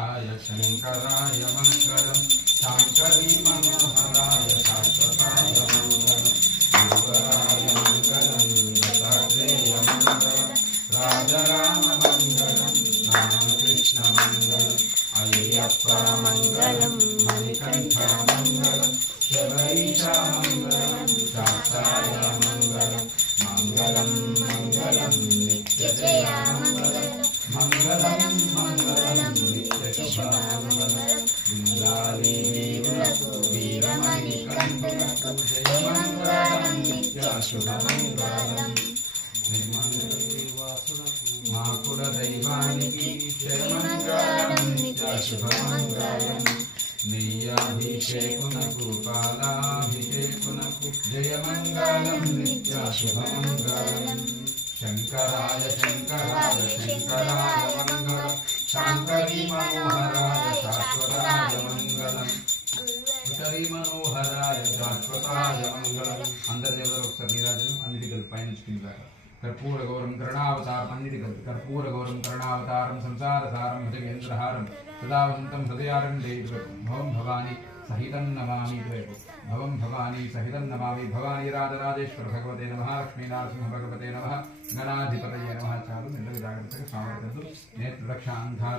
शंकराय मंगलम शांकरी मनोहराय शाश्वताय मंगलम शिवराय मंगलम दत्तात्रेय मंगलम राजाराम मंगलम रामकृष्ण मंगलम अय्यप्पा मंगलम मणिकंठ मंगलम शबरीशा मंगलम दासाय मंगलम मंगलम मंगलम नित्यजया मंगलम मंगलम मंगलम नित्यशुभमंगलम इंद्रादेवीवरतु वीरमणिकंठनतु जय मंगलम नित्यशुभमंगलम माकुल दैवानिकी जय मंगलम नित्यशुभमंगलम नेयाभिषेकुनकु पालाभिषेकुनकु जय मंगलम नित्यशुभमंगलम शंकराय शंकराय शंकराय मंगलम शांकरी मनोहराय शाश्वताय मंगलम उत्तरी मनोहराय शाश्वताय मंगलम अंदर देवरो समीराजनु अन्निटिकल पयनिंచుకుంటారు कर्पूर गौरम करुणावतारम अन्निटिकल कर्पूर गौरम करुणावतारम संसार सारम भजगेंद्रहारम सदा वसंतम हृदयारं देवकं भवं भवानी सहितं नमामि द्वैको भवं भवानी सहितं नमामि भवानी राजराजेश्वर भगवते नमः लक्ष्मी नरसिंह भगवते नमः गणाधिपतये नमः चालु निलय जागृत सामर्थ्य नेत्र रक्षांधार